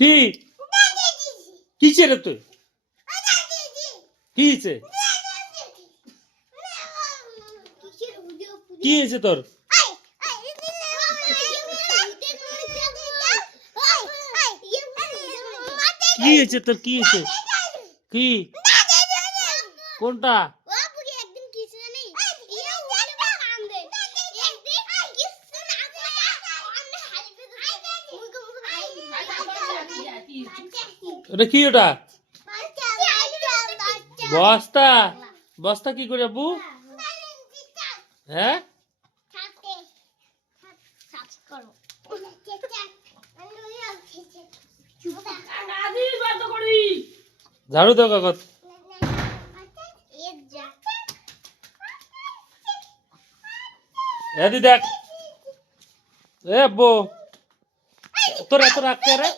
কি কিছে রে তুই কি হয়েছে কি হয়েছে তোর কি হয়েছে তোর কি হয়েছে কি কোনটা ওটা কি ওটা বস্তা বস্তা কি করে আব্বু হ্যাঁ ঝাড়ু দাও কাগজ এদি দেখ এ আব্বু তোর এত রাগ কে রে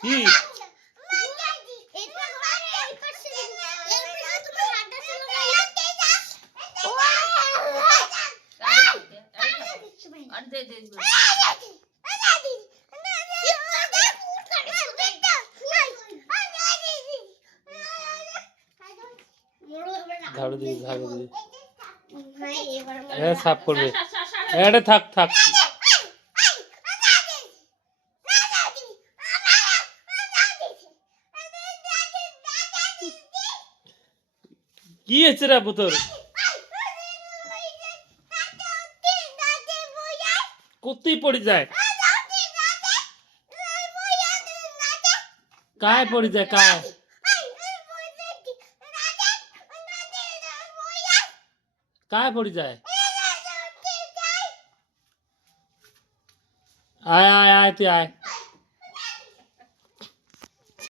কি ঝাড়ু দিবি ঝাড়ু দিবি সাফ করবে এটা থাক থাক কি হয়েছে রে আব্বু তোর কোথায় পড়ে যায় কায় পড়ে যায় কায় কায় পড়ে যায় আয় আয় আয় তুই আয়